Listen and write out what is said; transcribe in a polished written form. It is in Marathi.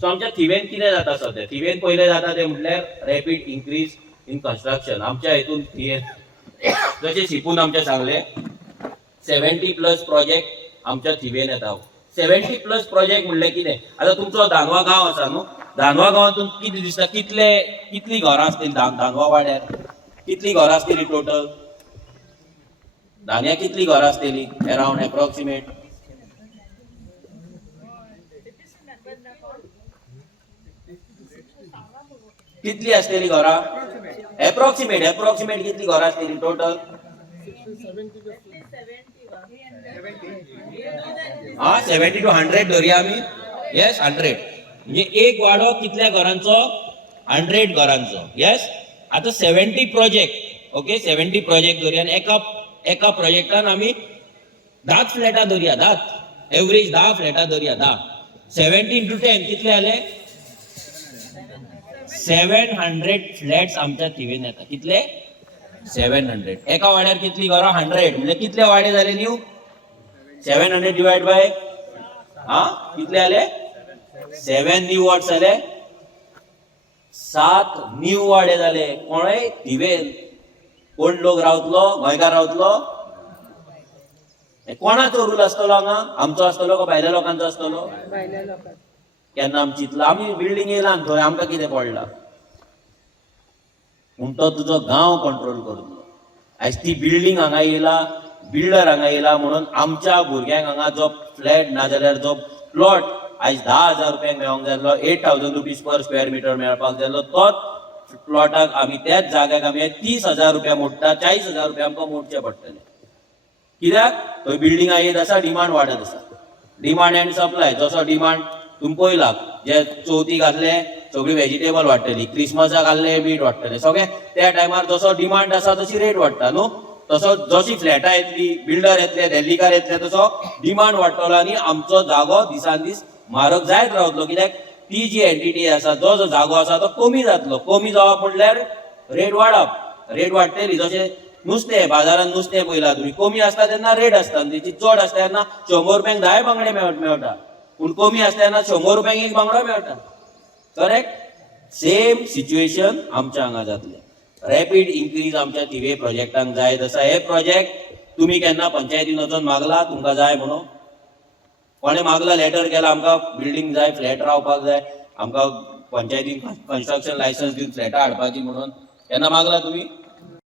सो आमच्या थिवेन कितें जाता सद्या, थिवेन पयलें जाता तें म्हटल्यार रॅपीड इन्क्रीज इन कन्स्ट्रक्शन. आमच्या हितून जशें शिपून आमच्या सांगलें 70+ प्रोजेक्ट आमच्या थिवेन येता. 70+ प्रोजेक्ट म्हणल्यार कितें? आतां तुमचो धानवा गांव आसा न्हू, धानवा गांवांतून कितें दिसता कितलीं घरां आसतलीं धानवा वाड्यार? कितलीं घरां आसतलीं टोटल? धान्या कितलीं घरां आसतलीं अरावंड एप्रॉक्सिमेट? कितलीं आसतलीं घरां? एप्रॉक्सिमेट कितलीं घरां आसतलीं टोटल? 70 to 100 धरुया आमी. येस 100 म्हणजे एक वाडो कितल्या घरांचो? 100 घरांचो. येस. आता 70 प्रोजेक्ट, ओके 70 प्रोजेक्ट धरुया आनी एका प्रोजेक्टान आमी 10 फ्लॅटां धरुया, 10 एवरेज 10 फ्लॅटां धरुया. 10 70 into 10 कितले जाले? 700 फ्लॅट्स आमच्या थिवेन येता. कितले? 700. एका वाड्यार कितलीं घरां? 100 म्हणजे कितले वाडे जाले न्यू? 700 डिवाइड बाय कितले जाले? 7 न्यू वॉर्ड्स जाले. 7 न्यू वाडे जाले. कोणय थिवेन कोण लोक रावतलो? गोंयकार रावतलो? कोणाचो रूल आसतलो हांगा? आमचो आसतलो का भायल्या लोकांचो आसतलो? केन्ना आमी चिंतला? आमी बिल्डींग येयला थंय, आमकां कितें पडला? पूण तो तुजो गांव कंट्रोल करतलो. आयज ती बिल्डींग हांगा येयला, बिल्डर हांगा येयला म्हणून आमच्या भुरग्यांक हांगा जो फ्लॅट नाजाल्यार जो प्लॉट आयज 10,000 रुपयांक मेळोंक जाय आसलो, 8,000 रुपीज पर स्क्वेअर मिटर मेळपाक जाय आसलो, तोच प्लॉटाक आमी त्याच जाग्याक आमी 30,000 रुपया मोडटा, 40,000 रुपया आमकां मोडचे पडटले. कित्याक? थंय बिल्डिंगा येत आसा, डिमांड वाडत आसा. Demand end supply. जसो डिमांड तुमी पळयला, जे चवथीक घातले सगळी व्हेजिटेबल वाडटली, क्रिसमसाक घातले मीठ वाडटले, सगळें त्या टायमार जसो डिमांड आसा तशी रेट वाडटा न्हू. तसो जशी फ्लॅटां येतली, बिल्डर येतले, देल्लीकार येतले, तसो डिमांड वाडटलो आनी आमचो जागो दिसान दीस म्हारग जायत रावतलो. कित्याक ती जी एंटिटी आसा, जो जागो आसा तो कमी जातलो. कमी जावप म्हणल्यार रेट वाडप. रेट वाडटली. जशें नुस्तें, बाजारांत नुस्तें पळयलां तुमी, कमी आसता तेन्ना रेट आसता आनी तेची चड आसता तेन्ना 100 रुपयांक 10 बांगडे मेळटा. पूण कमी आसता तेन्ना 100 रुपयांक एक बांगडो मेळटा. करेक्ट? सेम सिच्युएशन आमच्या हांगा जातलें. रॅपीड इन्क्रीज आमच्या थिवे प्रोजेक्टांक जाय आसा. हे प्रोजेक्ट तुमी केन्ना पंचायतीन वचून मागला तुमकां जाय म्हणून? कोणें मागला, लेटर केला आमकां बिल्डींग जाय, फ्लॅट रावपाक जाय, आमकां पंचायतीन कन्स्ट्रक्शन लायसन्स दिवन फ्लॅटां हाडपाची म्हणून? केन्ना मागला तुमी?